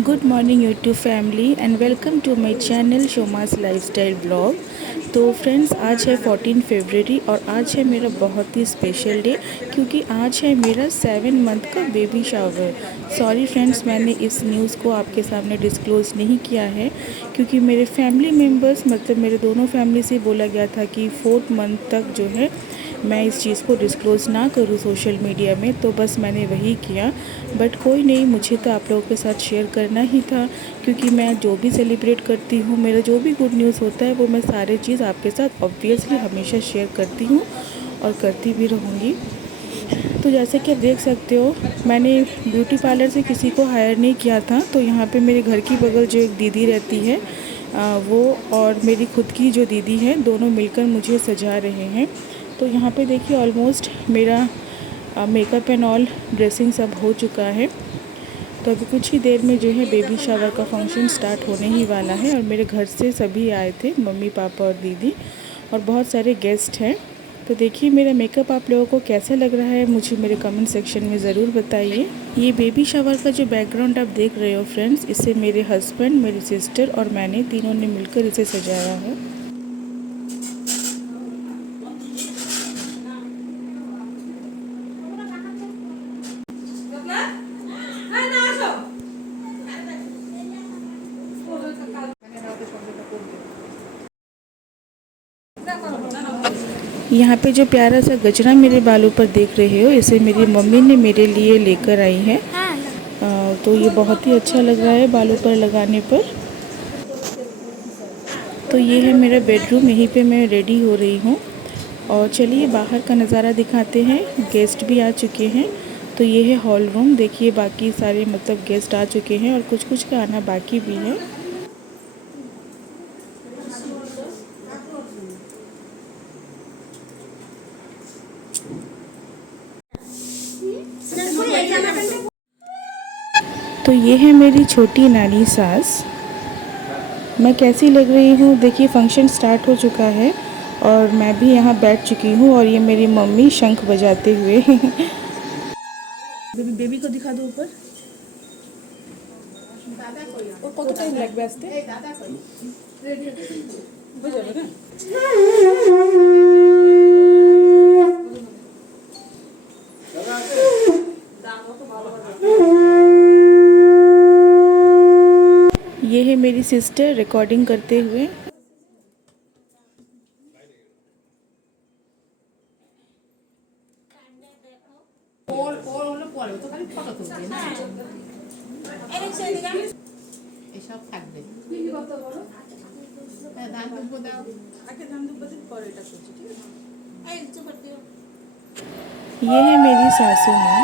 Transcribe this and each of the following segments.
Good morning YouTube family and welcome to my channel Shoma's lifestyle blog. तो friends, आज है 14 फरवरी और आज है मेरा बहुत ही स्पेशल डे क्योंकि आज है मेरा 7 मंथ का बेबी शावर। सॉरी फ्रेंड्स, मैंने इस न्यूज़ को आपके सामने डिस्क्लोज़ नहीं किया है क्योंकि मेरे फैमिली मेम्बर्स मतलब मेरे दोनों फैमिली से बोला गया था कि 4 मंथ तक जो है मैं इस चीज़ को डिस्क्लोज़ ना करूँ सोशल मीडिया में, तो बस मैंने वही किया। बट कोई नहीं, मुझे तो आप लोगों के साथ शेयर करना ही था क्योंकि मैं जो भी सेलिब्रेट करती हूँ, मेरा जो भी गुड न्यूज़ होता है वो मैं सारे चीज़ आपके साथ ऑब्वियसली हमेशा शेयर करती हूँ और करती भी रहूँगी। तो जैसे कि आप देख सकते हो, मैंने ब्यूटी पार्लर से किसी को हायर नहीं किया था। तो यहाँ पे मेरे घर की बगल जो एक दीदी रहती है वो और मेरी खुद की जो दीदी है, दोनों मिलकर मुझे सजा रहे हैं। तो यहाँ पे देखिए ऑलमोस्ट मेरा मेकअप एंड ऑल ड्रेसिंग सब हो चुका है। तो अभी कुछ ही देर में जो है बेबी शावर का फंक्शन स्टार्ट होने ही वाला है और मेरे घर से सभी आए थे, मम्मी पापा और दीदी, और बहुत सारे गेस्ट हैं। तो देखिए मेरा मेकअप आप लोगों को कैसा लग रहा है मुझे मेरे कमेंट सेक्शन में ज़रूर बताइए। ये बेबी शावर का जो बैकग्राउंड आप देख रहे हो फ्रेंड्स, इसे मेरे हस्बैंड, मेरी सिस्टर और मैंने तीनों ने मिलकर इसे सजाया है। यहाँ पे जो प्यारा सा गजरा मेरे बालों पर देख रहे हो, इसे मेरी मम्मी ने मेरे लिए लेकर आई है। तो ये बहुत ही अच्छा लग रहा है बालों पर लगाने पर। तो ये है मेरा बेडरूम, यहीं पे मैं रेडी हो रही हूँ। और चलिए बाहर का नज़ारा दिखाते हैं, गेस्ट भी आ चुके हैं। तो ये है हॉल रूम, देखिए बाकी सारे मतलब गेस्ट आ चुके हैं और कुछ कुछ का आना बाकी भी है। तो ये है मेरी छोटी नानी सास। मैं कैसी लग रही हूँ देखिए, फंक्शन स्टार्ट हो चुका है और मैं भी यहाँ बैठ चुकी हूँ और ये मेरी मम्मी शंख बजाते हुए बेबी बेबी को दिखा दो ऊपर। ও কত টাইম লাগবে আসতে? বুঝাবে না? ये है मेरी सिस्टर रिकॉर्डिंग करते हुए। এসব থাকবে ধান দুব্বো দাও আগে ধান দুব্বো দিন পরে এটা করছি ঠিক আছে এই চুপ করে দিও। ये है मेरी सासू माँ।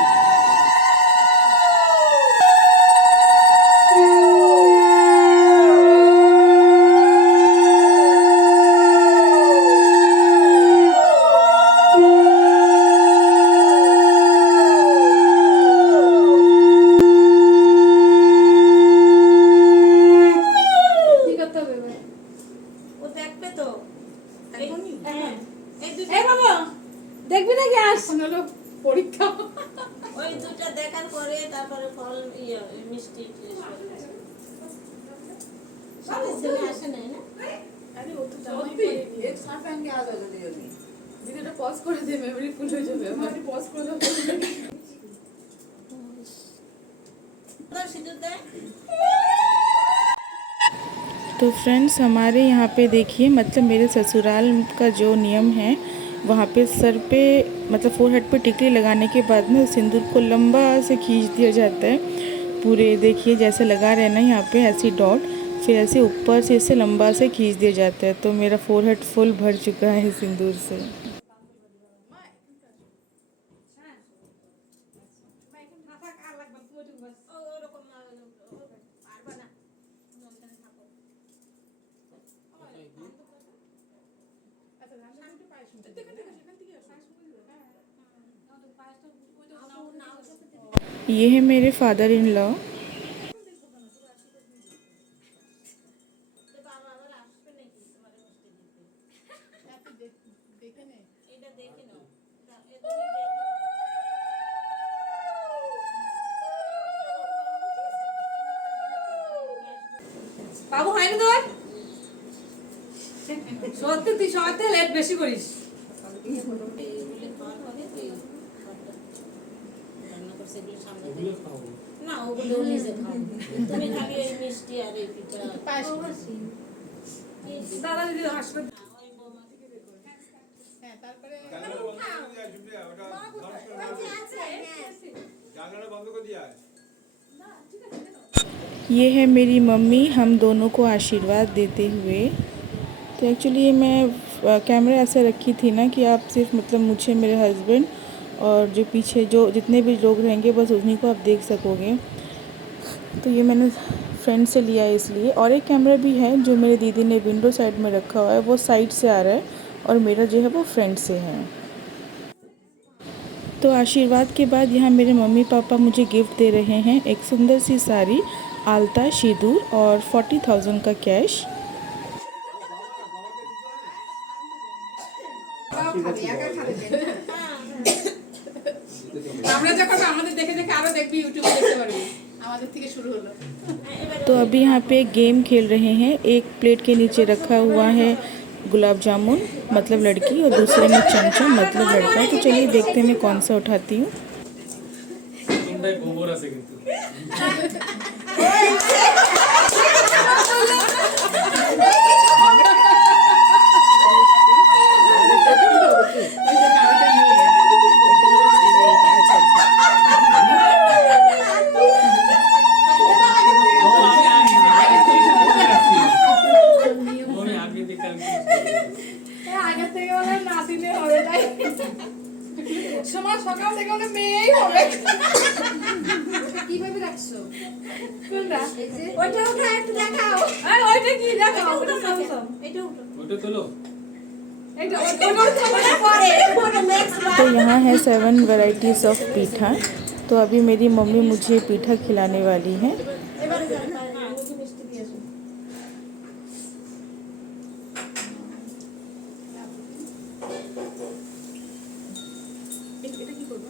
দেখবি নাকি আসছে হলো পরীক্ষা ওই দুটো দেখার পরে তারপরে ফল মিষ্টি সাথে ছেলে আসে নাই না। আরে ও তো জামাই এক সাথ আঙ্গে আ যাবে দিদি ভিডিওটা পজ করে দে, মেমরি ফুল হয়ে যাবে। আমি পজ করে দাও দাও সিঁদুর দে। तो फ्रेंड्स, हमारे यहाँ पे देखिए मतलब मेरे ससुराल का जो नियम है, वहाँ पे सर पे मतलब फोरहेड पे टिकली लगाने के बाद ना सिंदूर को लंबा से खींच दिया जाता है पूरे। देखिए जैसे लगा रहे हैं ना यहाँ पे ऐसी डॉट, फिर ऐसे ऊपर से इसे लंबा से खींच दिया जाता है। तो मेरा फोरहेड फुल भर चुका है सिंदूर से। ये है मेरे फादर इन लॉ। বাবু হয়নি তোর সত্যি তুই সত্যি লেট বেশি করিস না ওগুলো নিজে খাও তুমি খালি এই মিষ্টি আর এই পিঠা দাদা দিদি হাসপাতাল ये है मेरी मम्मी हम दोनों को आशीर्वाद देते हुए। तो एक्चुअली मैं कैमरा ऐसे रखी थी ना कि आप सिर्फ मतलब मुझे, मेरे हस्बैंड और जो पीछे जो जितने भी लोग रहेंगे बस उन्हीं को आप देख सकोगे। तो ये मैंने फ्रंट से लिया है इसलिए। और एक कैमरा भी है जो मेरे दीदी ने विंडो साइड में रखा हुआ है, वो साइड से आ रहा है और मेरा जो है वो फ्रंट से है। तो आशीर्वाद के बाद यहाँ मेरे मम्मी पापा मुझे गिफ्ट दे रहे हैं एक सुंदर सी साड़ी, आलता, सिंदूर और 40,000 का कैश। আমরা যা করব আমাদের দেখে দেখে আরো দেখবি ইউটিউবে দেখতে পারবি আমাদের থেকে শুরু হলো तो अभी यहाँ पे गेम खेल रहे हैं। एक प्लेट के नीचे रखा हुआ है गुलाब जामुन मतलब लड़की और दूसरे में चमचम मतलब लड़का। तो चलिए देखते हैं मैं कौन सा उठाती हूँ। আগে থেকে বলে না দিলে হবে তাই সময় সকাল থেকে বলে মেয়েই হবে কিভাবে রাখছো কোনটা ওইটা উঠা একটু দেখাও আরে ওইটা কি দেখাও ওটা সব এটা উঠো ওটা তোলো এটা ওটা পরে পুরো নেক্সট तो यहाँ है 7 वैरायटीज़ ऑफ पीठा। तो अभी मेरी मम्मी मुझे पीठा खिलाने वाली है। এবারে যাও মিষ্টি দিয়ে আসো এটা কি করব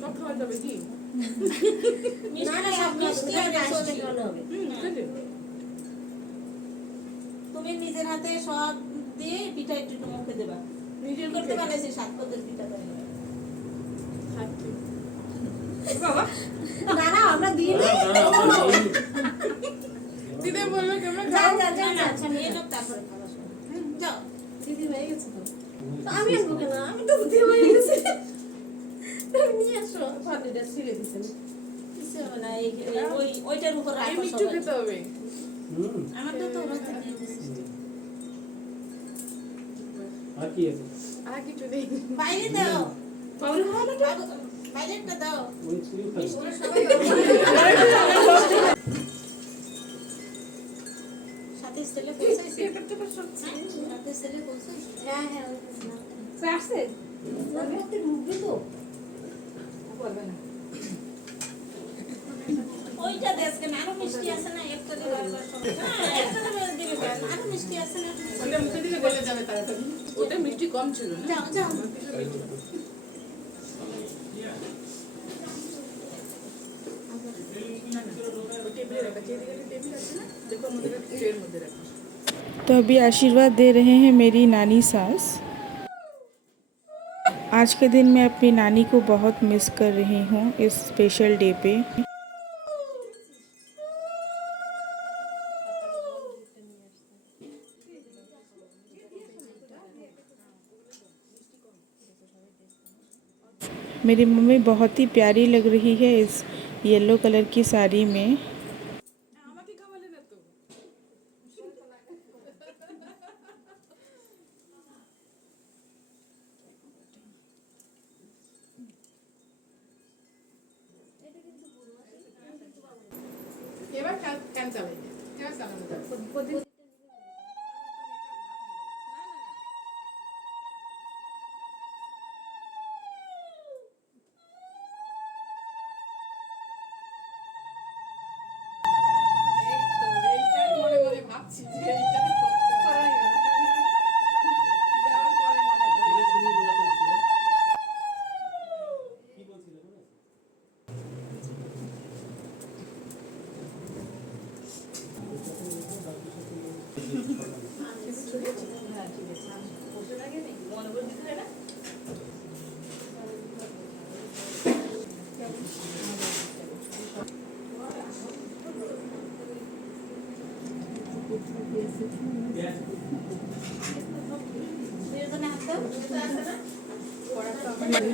সব খাওয়া যাবে কি না না সব মিষ্টি আর মিষ্টি ভালো হবে তুমি নিজের হাতে সব দিয়ে পিঠা একটু একটু মুখে দেবা নিজের করতে বানাইছি সাত পদের পিঠা করে বাবা না না আমরা দিই দিদি বলবে কেমন যাও যাও যাও আচ্ছা নিয়ে নাও তারপরে খাওয়া শুরু যাও দিদি হয়ে গেছে তো আমি আসবো কেন আমি তো বুদ্ধি হয়ে গেছে তুমি নিয়ে আসো পাটিটা ছিঁড়ে দিছেন কিছু হবে না ওইটার উপর এই রাখো মিষ্টি সবাই খেতে হবে আমার তো তোমরা তো দিয়ে দিছি আর কি আছে আর কিছু নেই বাইরে দাও পাউরি খাওয়ানো বাইরেটা দাও ওই ছুরি খাই মিষ্টি সবাই সাথে স্টেলে পৌঁছাইছি সাথে স্টেলে পৌঁছাইছি হ্যাঁ হ্যাঁ আসছে ওইটাতে ঢুকবি তো বলবে না ওইটা দেশকে আরো মিষ্টি আছে না একটা দিয়ে বারবার সবাই হ্যাঁ একটা দিয়ে দিবি আরো মিষ্টি আছে না ওটা মুখে দিলে গলে যাবে তাড়াতাড়ি ওটা মিষ্টি কম ছিল না যাও যাও টেবিলে রাখা যেদিকে টেবিল আছে না দেখো আমাদের ট্রের মধ্যে রাখা तो अभी आशीर्वाद दे रहे हैं मेरी नानी सास। आज के दिन मैं अपनी नानी को बहुत मिस कर रही हूँ इस स्पेशल डे पे। मेरी मम्मी बहुत ही प्यारी लग रही है इस येलो कलर की साड़ी में। আমাকে খাওয়ালে না তো এবার ফ্যান চালাই ফ্যান চালানো যাবে এইটাই মনে মনে ভাবছি যে এইটা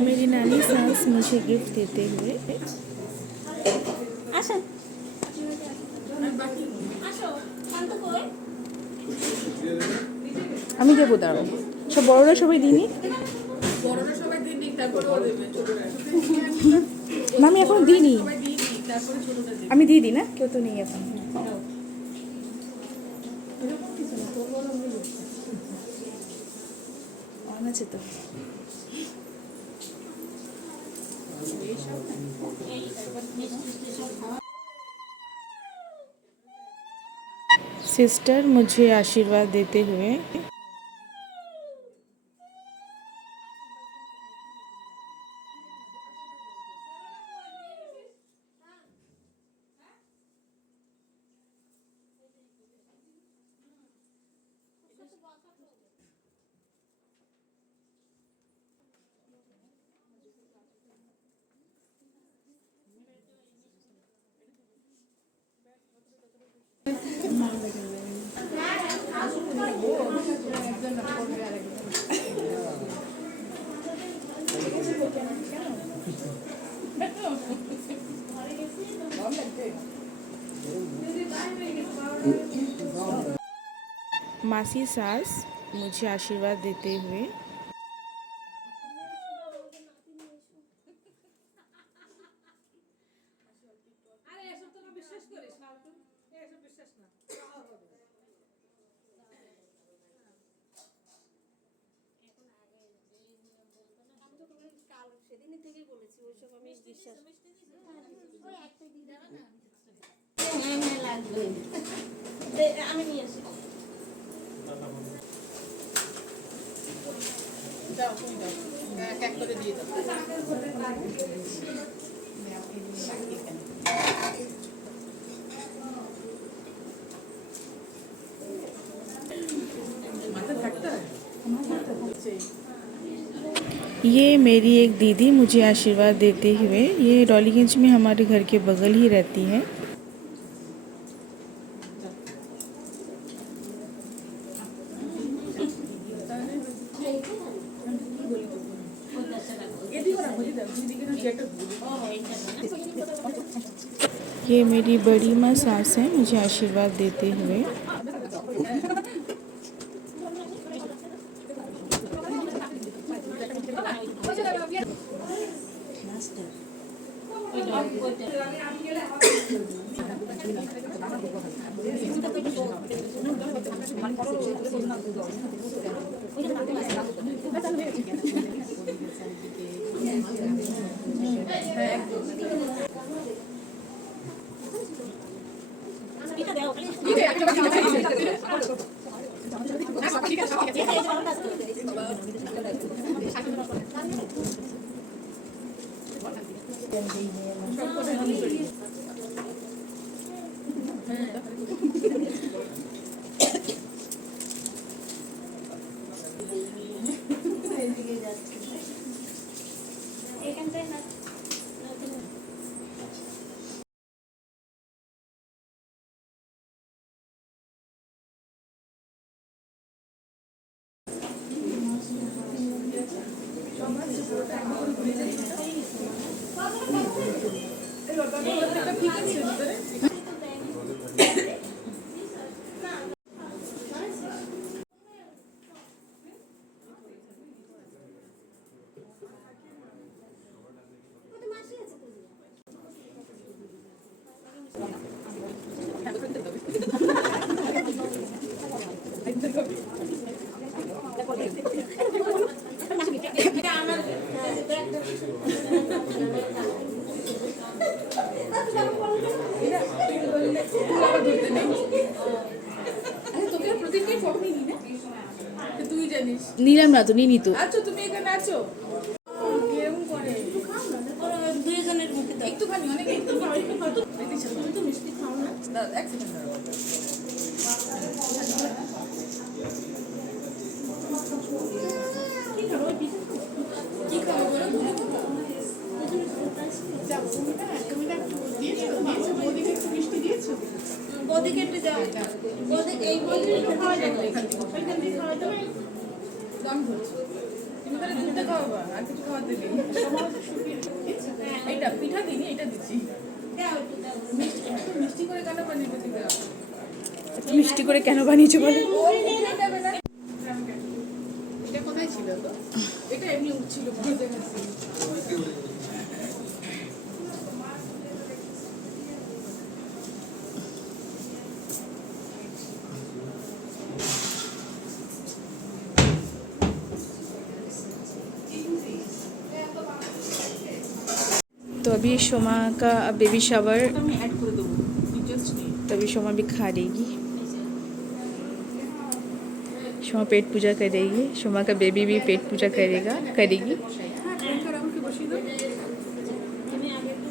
मेरी नानी सास मुझे गिफ्ट देते हुए আসেন আসো শান্ত কই আমি দেবো, দাঁড়াও, সব বড়রা সবাই দিইনি, বড়রা সবাই দিন দিক তারপরে ও দেবে ছোটরা না আমি এখন দিইনি, সবাই দিন দিক তারপরে ছোটরা দেবে আমি দিয়ে দিই না, কেউ তো নেই এখন। অন আছে তো। सिस्टर मुझे आशीर्वाद देते हुए मासी सास मुझे आशीर्वाद देते हुए সেদিনই থেকেই বলেছি ওইসব আমি বিশ্বাস লাগবে আমি নিয়ে আসি দাও তুমি দাও এক এক করে দিয়ে দাও মাথা থাকতে হয় ये मेरी एक दीदी मुझे आशीर्वाद देते हुए, ये डॉलीगंज में हमारे घर के बगल ही रहती है। ये मेरी बड़ी माँ सास है मुझे आशीर्वाद देते हुए। নিলাম না তো, নিনি তো। আচ্ছা তুমি এখানে আছো কেমন করে দুইজনের মুখে দাও একটুখানি অনেক একটুখানি তুমি তো মিষ্টি খাও না দাও এক সেকেন্ড দাঁড়াও কি খাবো বলো তুমি যাও তুমি না একটু দিয়েছো বৌদিকে একটু মিষ্টি দিয়েছো বৌদি কেটে যাও বৌদি এই বৌদি খাওয়া যাবে এখান থেকে খাওয়া যাবে দাম ধরছে তুমি তাহলে দুধটা খাওয়াবা আর কিছু খাওয়াতে নেই এইটা পিঠা দিনি এটা দিচ্ছি দাও একটু দাও মিষ্টি করে কেন বানিয়ে দিতে মিষ্টি করে কেন বানিয়েছো বলো? ওই নিয়ে যাবে না এটা কোথায় ছিল তো এটা এমনি উঠছিল বুঝতে পারছি तो अभी शोमा का बेबी शावर, আমি অ্যাড করে দেবো জাস্ট নেই तो अभी शोमा भी खा लेगी। शोमा पेट पूजा करेगी, शोमा का बेबी भी पेट पूजा करेगी। হ্যাঁ প্রিয়াঙ্কা রাহুলকে বসিয়ে দাও তুমি আগে একটু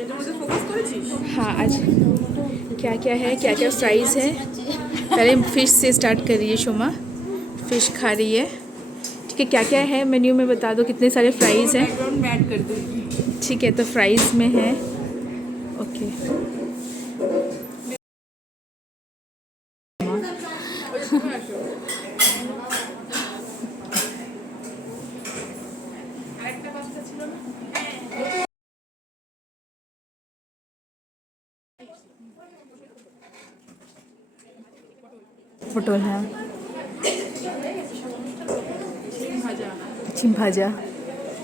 এটার মধ্যে ফোকাস করেছিস हाँ, आज क्या क्या है, क्या क्या फ्राइज़ है। पहले फ़िश से स्टार्ट करिए शोमा, फ़िश खा रही है। ठीक है, क्या क्या है मेन्यू में बता दो, कितने सारे फ्राइज़ हैं। बैकग्राउंड में ऐड कर दूँगी ठीक है, तो फ्राइज़ में है ओके। আরেকটা পাস্তা ছিল না पटोल है, শিম ভাজা चिम भाजा,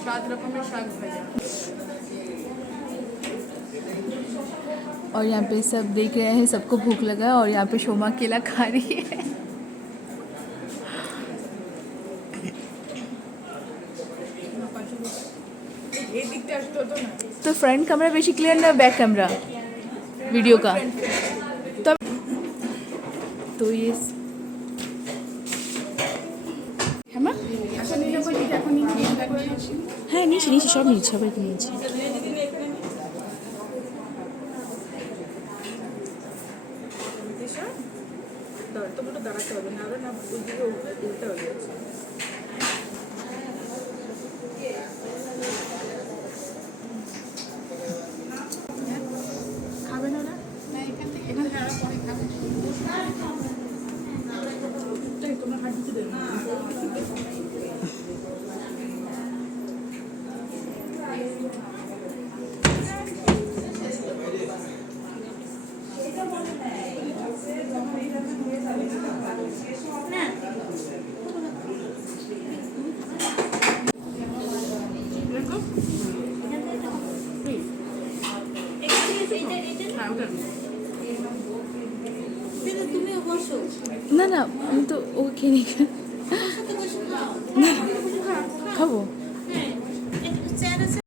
7 রকমের শাক ভাজা और यहाँ पे सब देख रहे हैं, सबको भूख लगा है और यहाँ पे शोमा अकेला खा रही है। এই দিকটা আসতে হতো না तो फ्रंट कैमरा बेशी क्लियर ना बैक कैमरा वीडियो का, तब तो ये है माँ, এখন নিয়ে যাবো এখন নিয়ে আসি হ্যাঁ নিয়েছি নিয়েছি, সব নিয়েছি, সবাইকে নিয়েছি। তোমাকে দাঁড়াতে হবে না না ওই দিকে উল্টা হয়ে যাচ্ছে খাবে না না এখান থেকে আরো পরে খাবে তোমার হাত দিতে দেবে হ্যাঁ ওটা তুমিও বসো না না, আমি তো ওকে খেয়ে নিই, সাথে বসে খাও খাবো। হ্যাঁ একটু চেয়ার আছে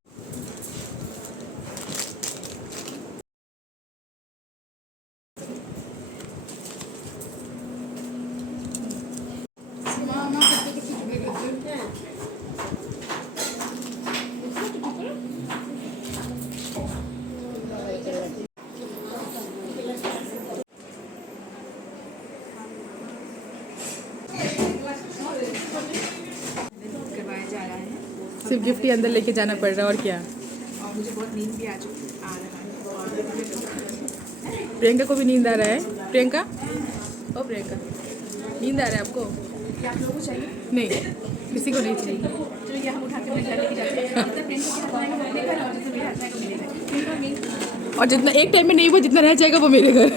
মা আমার করতে কিছু ঢুকে গেছে হ্যাঁ करवाया जा रहा है सिर्फ गिफ्ट ही अंदर लेके जाना पड़ रहा है और क्या। और मुझे बहुत नींद भी आ रहा है प्रियंका को भी नींद आ रहा है। प्रियंका, ओ प्रियंका, नींद आ रहा है आपको? क्या आप लोगों को चाहिए नहीं, किसी को नहीं चाहिए। चलो ये हम उठा के अपने घर लेके जाते हैं जितना फ्रेंड के हाथ आएगा वो मेरे घर और जितना मेरे हाथ आएगा मेरे घर क्योंकि मेरे और जितना एक टाइम में नहीं, वो जितना रह जाएगा वो मेरे घर।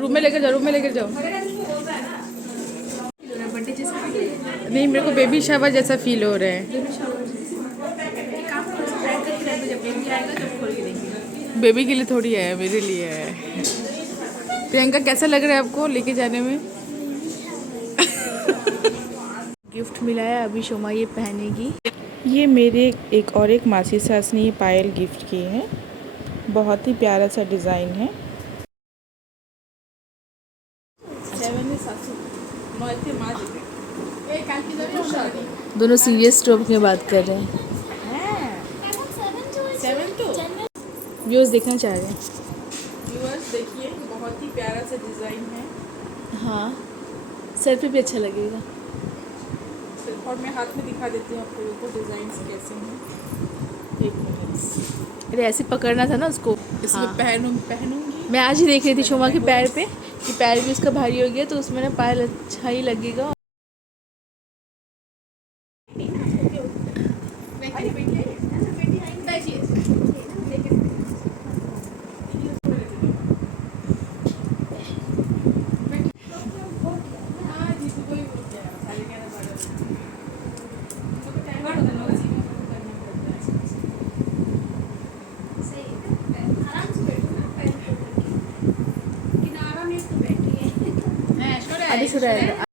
रूम में लेकर जाओ, रूम में लेकर जाओ। बर्थडे जैसा नहीं, मेरे को बेबी शावर जैसा फील हो रहा है। एक काम करो फ्रेंड करके रख दो जब बेबी आएगा तब खोल के देंगे बेबी के लिए थोड़ी है, मेरे लिए है। प्रियंका कैसा लग रहा है आपको लेके जाने में? गिफ्ट मिला है, अभी शोमा ये पहनेगी। ये मेरे एक मासी सास ने ये पायल गिफ्ट की है, बहुत ही प्यारा सा डिज़ाइन है। दोनों सीरियस टॉपिक में बात कर रहे हैं, व्यूअर्स देखना चाह रहे हैं। व्यूअर्स देखिए बहुत ही प्यारा सा डिज़ाइन है हाँ, सर पे भी अच्छा लगेगा। और मैं हाथ में दिखा देती हूँ आप लोगों को डिज़ाइंस कैसे हैं। एक मिनट, अरे ऐसे पकड़ना था ना उसको। इसमें हाँ। पहनूंगी। मैं आज ही देख रही थी शोमा के पैर पे कि पैर भी उसका भारी हो गया, तो उसमें ना पायल अच्छा ही लगेगा। अभी शुरू है।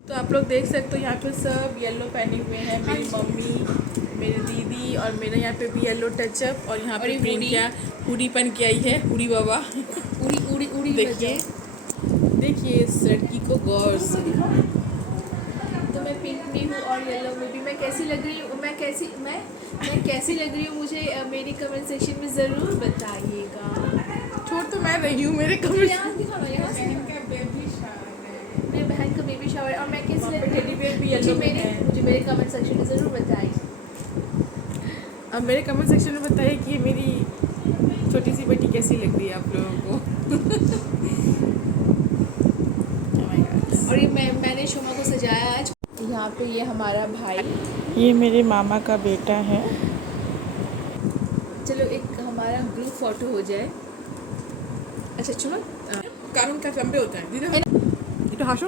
तो आप लोग देख सकते हो यहाँ पे सब येलो पहने हुए हैं, मेरी मम्मी, मेरी दीदी, और मेरे यहाँ पे भी येलो टचअप। और यहाँ पे प्रियंका हुडी पहन के आई है, हुडी बाबा। उड़ी उड़ी उड़ी देखिए देखिए इस लड़की को गौर से। तो मैं पिंक में हूँ और येलो में भी। मैं कैसी लग रही हूँ, मैं कैसी लग रही हूँ, मुझे मेरी कमेंट सेक्शन में ज़रूर बताइएगा। छोड़ तो मैं रही हूँ, मेरे कमेंट। यहाँ दिखाओ ना, यहाँ से। मेरी बहन का बेबी शावर, और मैं कैसी लग रही टेडी हूँ, बेयर भी येलो में है। मुझे मेरे कमेंट सेक्शन में ज़रूर बताइए। अब मेरे कमेंट सेक्शन में बताइए कि ये मेरी छोटी सी बेटी कैसी लग रही है आप लोगों को। Oh my God. और ये मैंने शोमा को सजाया आज। यहाँ पे ये हमारा भाई। ये मेरे मामा का बेटा है। चलो एक हमारा ग्रुप फोटो हो जाए। अच्छा चलो। কারণ কাছে লম্বে होता है दीदी একটু হাসো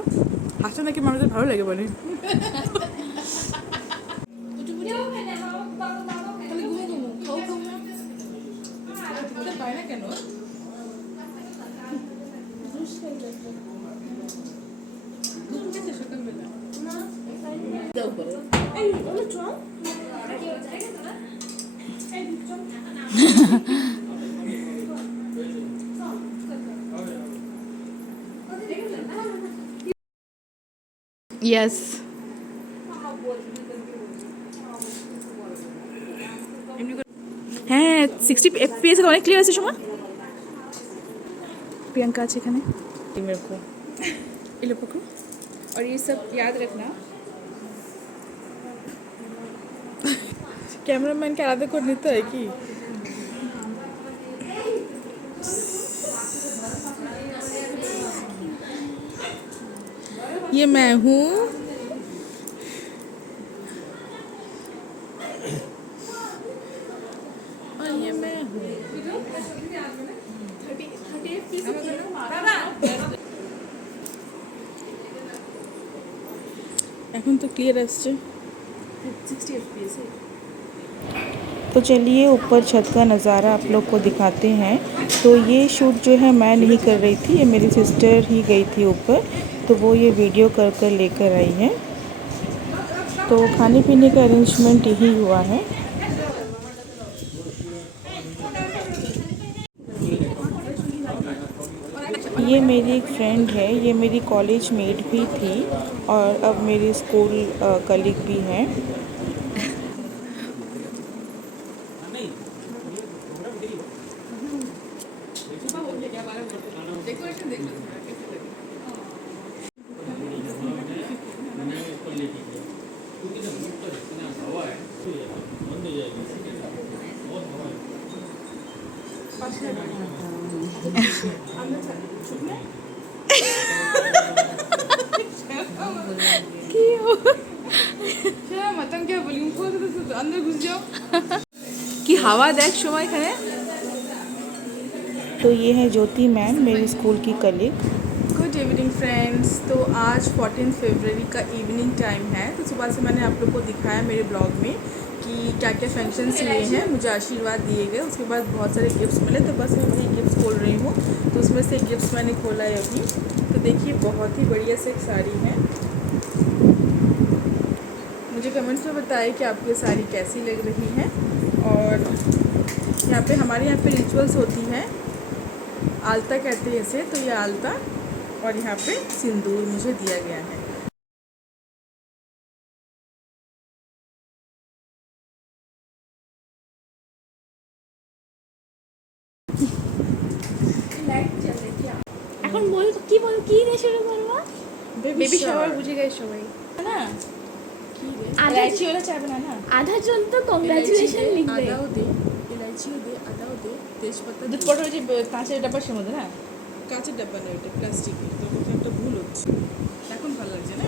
হাসো নাকি মানুষের ভালো লাগে বলে পায় না কেন সকালবেলা यस। হ্যাঁ 60 FPS এ অনেক ক্লিয়ার আছে শোনা। प्रियंका আছে এখানে मेरे को ये लो पकड़ो और ये सब याद रखना। कैमरामैन के आलादा कर निते है कि ये मैं हूँ और ये मैं हूँ এখন তো ক্লিয়ার আসছে 60 FPS है। तो चलिए ऊपर छत का नज़ारा आप लोग को दिखाते हैं। तो ये शूट जो है मैं नहीं कर रही थी, ये मेरी सिस्टर ही गई थी ऊपर, तो वो ये वीडियो कर कर लेकर आई है। तो खाने पीने का अरेंजमेंट यही हुआ है। ये मेरी एक फ्रेंड है, ये मेरी कॉलेज मेट भी थी और अब मेरी स्कूल कलीग भी है। अंदर घुस जाओ কি হাওয়া দেখ সময় এখানে। तो ये है ज्योति मैम, मेरी स्कूल की कलीग। Good evening friends. तो आज 14 फरवरी का इवनिंग टाइम है। तो सुबह से मैंने आप लोग को दिखाया मेरे ब्लॉग में कि क्या क्या फंक्शंस हुए हैं, मुझे आशीर्वाद दिए गए, उसके बाद बहुत सारे गिफ्ट्स मिले। तो बस मैं वही गिफ्ट्स खोल रही हूँ। तो उसमें से गिफ्ट्स मैंने खोला है अभी। तो देखिए बहुत ही बढ़िया से एक साड़ी है। मुझे कमेंट्स में बताएं कि आपको ये साड़ी कैसी लग रही है। और हमारे यहाँ पे रिचुअल्स होती हैं, आलता कहते हैं इसे। तो ये आलता और यहाँ पे सिंदूर मुझे दिया गया है। এখন বল কি দিয়ে শুরু করবো? বেবি শাওয়ার বুঝে গए সবাই না ইলাইচি वाला चाय बनाना আধা জন তো কংগ্রাচুলেশন লিখবে। আদাও দে ইলাইচিও দে আদাও দে তেজপাতা দুধ পড়ে যে কাঁচের ডাব্বার সে মধ্যে না কাঁচের ডাব্বা না ওটা প্লাস্টিকের তো ওটা একটা ভুল হচ্ছে এখন ভালো লাগছে না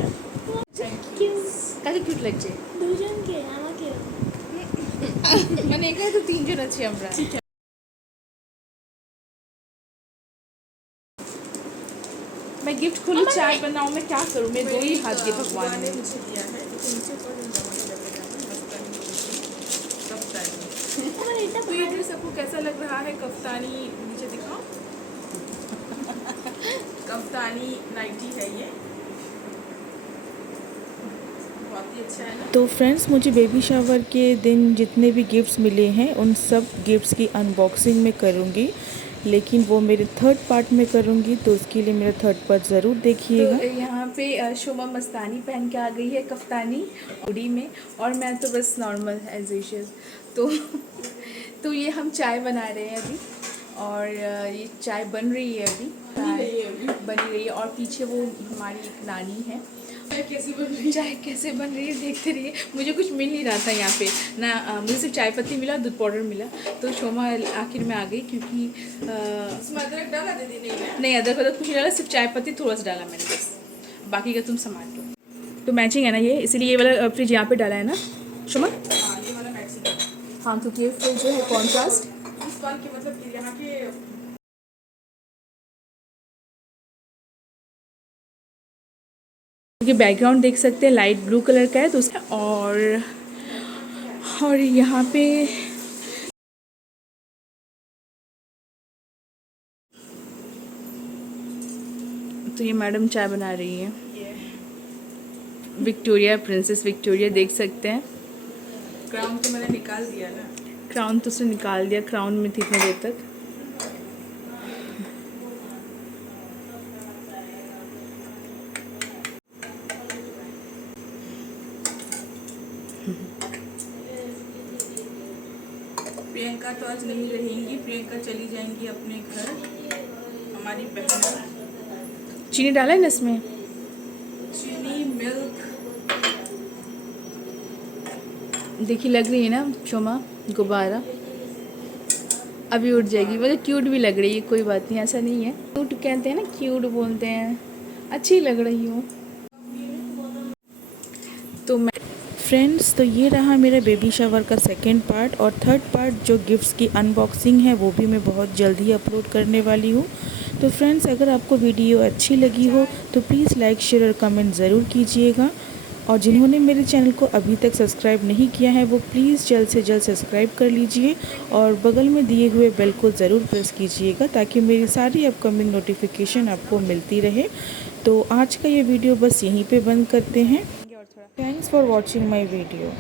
কাকে কিউট লাগছে দুজনকে আমাকে মানে এখানে তো তিনজন আছি আমরা मैं गिफ्ट खोलूं चाय बनाऊं मैं क्या करूं मैं दो ही हाथ दिए भगवान ने मुझे दिया है लेकिन नीचे पर कफ्तानी আমার এটা तो ये ड्रेस आपको कैसा लग रहा है कफ्तानी नीचे दिखाओ कफ्तानी नाइटी है ये बहुत ही अच्छा है ना तो फ्रेंड्स मुझे बेबी शावर के दिन जितने भी गिफ्ट्स मिले हैं उन सब गिफ्ट्स की अनबॉक्सिंग मैं करूँगी, लेकिन वो मेरे थर्ड पार्ट में करूँगी, तो उसके लिए मेरा थर्ड पार्ट ज़रूर देखिएगा। तो यहाँ पे शोमा मस्तानी पहन के आ गई है कफ्तानी हुडी में और मैं तो बस नॉर्मल एज यूजुअल। तो ये हम चाय बना रहे हैं अभी और ये चाय बन रही है अभी बनी रही है और पीछे वो हमारी एक नानी है। चाय कैसे बन रही है देखते रहिए। मुझे कुछ मिल नहीं रहा था यहाँ पे ना मुझे सिर्फ चाय पत्ती मिला दूध पाउडर मिला, तो शोमा आखिर में आ गई क्योंकि इसमें अदरक डाला दीदी नहीं अदरक कुछ नहीं डाला, सिर्फ चाय पत्ती थोड़ा सा डाला मैंने बस, बाकी का तुम सामान लो। तो मैचिंग है ना ये, इसीलिए ये वाला फ्रिज यहाँ पे डाला है ना शोमा। हाँ ये वाला मैचिंग है। हाँ क्योंकि ये फ्रिज जो है कॉन्ट्रास्ट इस वाल के मतलब यहाँ के क्योंकि बैकग्राउंड देख सकते हैं लाइट ब्लू कलर का है तो उसका और यहाँ पे तो ये मैडम चाय बना रही है विक्टोरिया प्रिंसेस विक्टोरिया देख सकते हैं। क्राउन तो मैंने निकाल दिया ना, क्राउन तो उसने निकाल दिया, क्राउन में थी इतने देर तक। प्रियंका तो आज नहीं रहेंगी, प्रियंका चली जाएंगी अपने घर। हमारी बहन चीनी डाला है ना इसमें, चीनी मिल्क देखी लग रही है ना शोमा गुब्बारा, अभी उठ जाएगी। मतलब क्यूट भी लग रही है, कोई बात नहीं ऐसा नहीं है, क्यूट कहते हैं ना क्यूट बोलते हैं, अच्छी लग रही हूँ। तो मैं फ्रेंड्स तो ये रहा मेरा बेबी शावर का सेकेंड पार्ट, और थर्ड पार्ट जो गिफ्ट्स की अनबॉक्सिंग है वो भी मैं बहुत जल्दी अपलोड करने वाली हूँ। तो फ्रेंड्स अगर आपको वीडियो अच्छी लगी हो तो प्लीज़ लाइक शेयर और कमेंट ज़रूर कीजिएगा, और जिन्होंने मेरे चैनल को अभी तक सब्सक्राइब नहीं किया है वो प्लीज़ जल्द से जल्द सब्सक्राइब कर लीजिए और बगल में दिए हुए बेल को ज़रूर प्रेस कीजिएगा ताकि मेरी सारी अपकमिंग नोटिफिकेशन आपको मिलती रहे। तो आज का ये वीडियो बस यहीं पे बंद करते हैं। Thanks for watching my video.